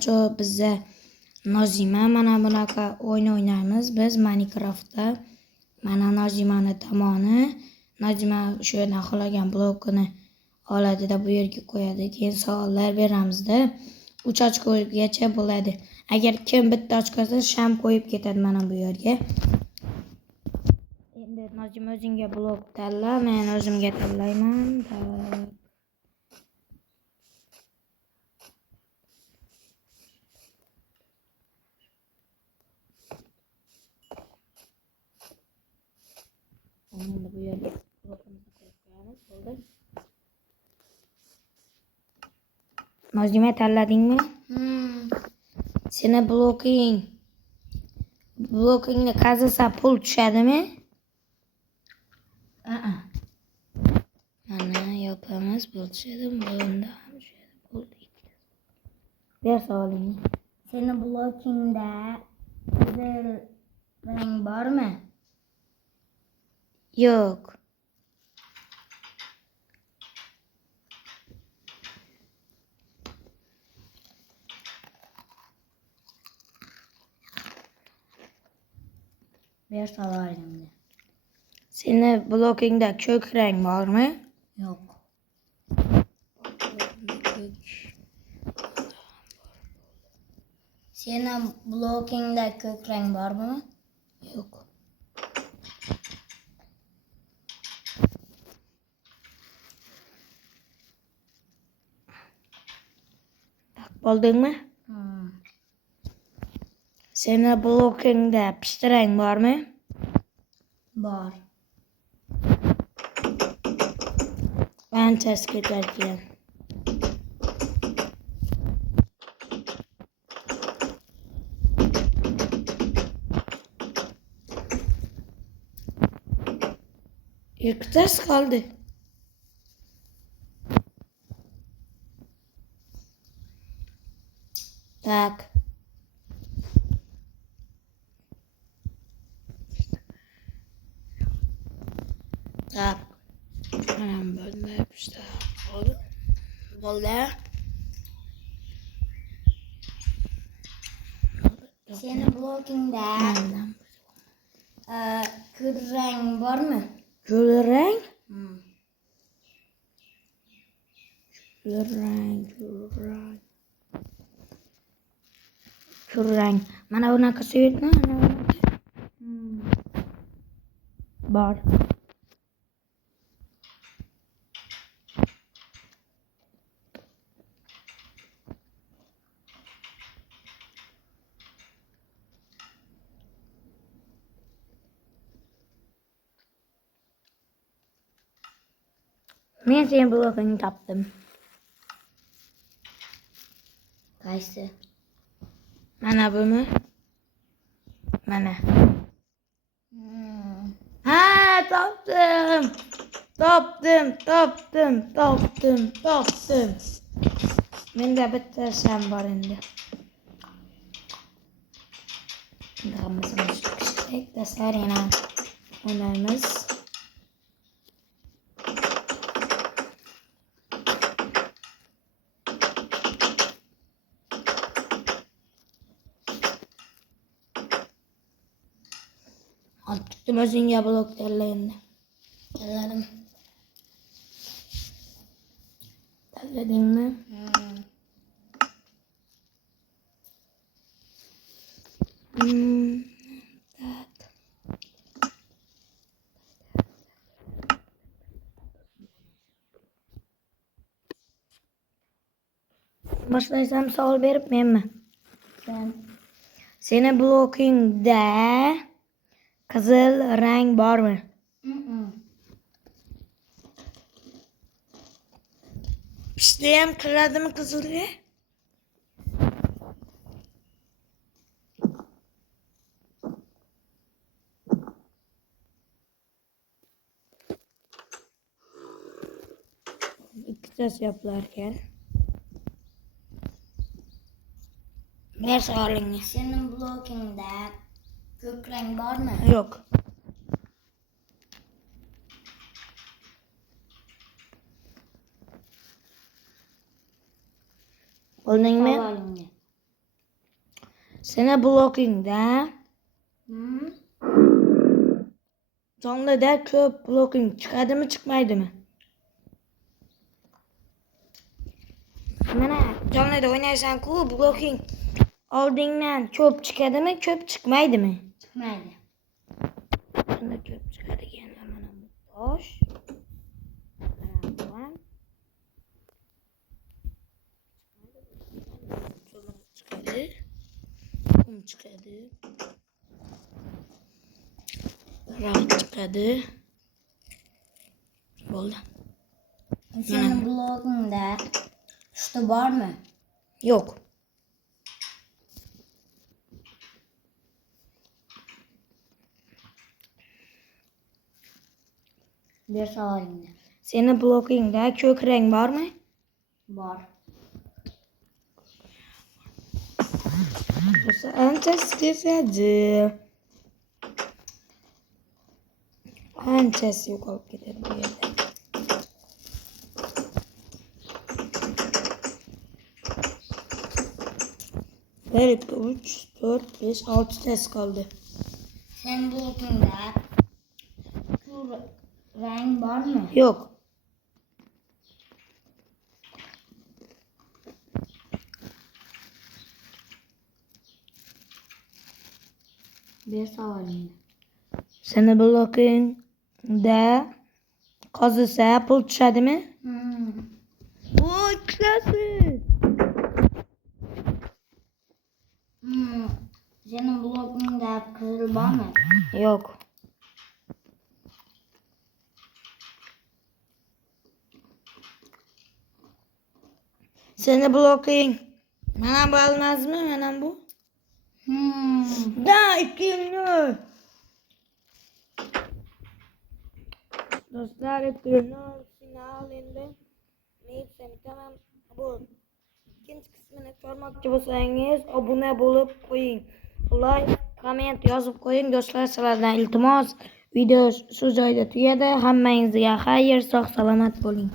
Çok bize Nozima mana bunaqa o'yin o'ynaymiz biz Minecraftda. Mana Nozimani tomoni. Nozima shu yerdan xohlagan blokini oladida bu yerga qo'yadi. Keyin savollar beramizda 3 ochkogacha bo'ladi. Agar kim bitta ochkosa sham qo'yib ketadi mana bu yerga. Endi Nozima o'zingga blok tanla, men o'zimga tanlayman. Endi bu yerga blokimizni qo'yib qo'yamiz. Bo'ldi. Nozima tanladingmi? Seni blokingni qazisa pul tushadimi? Mana yopamiz, pul tushadi. Bunda ham tushadi. Bo'ldi. Ber savolingni. Seni blokingda qizil rang bormi? Yo'q. Ber savolingni. Seni blokingda ko'k rang bormi? Yo'q. Seni blokingda ko'k rang bormi? Yo'q. Bo'ldingmi? Seni blokingda pishti rang bormi? Bor. Qanchasi ketarkan? Ikkitasi qoldi. Tak. Tak. Böyle işte oldu. Böyle. Seni blokingda kul rang bormi? Kul rang? Kul rang. Kul rang. Mana bunaqa suyutni, mana bunaqa. Bor. Men senin blokingni topdim. Qaysi? Mana bumi? Mana. Ha, topdim. Menda bitta sham bor endi. Hammasini pishirdik. Dastlariga o'ynaymiz. Tuttum o'zingga blok tanla endi. Tanladim. Tanladingmi? Tak. Başlaysam savol berib menmi? Sen. Seni blokingda qizil rang bormi? Pishti ham qiladimi qizilga? Ikkitasi yopilarkan. Ber savolingni. Seni blokingda ko'k rang bormi? Yo'q. Bo'ldingmi? Savolingni. Seni blokingda Hmm. jonlida ko'p bloking chiqadimi, chiqmaydimi? Mana jonlida o'ynaysan-ku, bloking oldingdan ko'p chiqadimi, ko'p chiqmaydimi? Chiqmaydi. Shunda ko'p chiqadiganlar mana bu tosh. Mana bu ham. Chiqadi. Qum chiqadi. Raq chiqadi. Bo'ldi. Senin blogingda ushtu bormi? Yo'q. Bir savolingda. Seni blokingda ko'k rang bormi? Bor. Bo'lsa ancha ketadi. Anchasi yo'qolib ketadi bu yerda. Bir, ikki, uch, to'rt, besh, oltitasi qoldi. Sen blogingda ko'k rang bormi? Yo'q. Bir savolingda. Seni blokingda qozisa pul tushadimi? Voy, klassiz. Senin blogingda qizil bormi? Yo'q. Seni bloking mana bu olmazmi? Mana bu? Da, ikkinchi. Do'stlar, final endi. Men tamam bu ikkinchi qismini ko'rmoqchi bo'lsangiz, obuna bo'lib qo'ying. Like, komment yozib qo'ying do'stlar, sizlardan iltimos. Video shu joyda tugadi. Hammangizga xayr, sog' salomat bo'ling.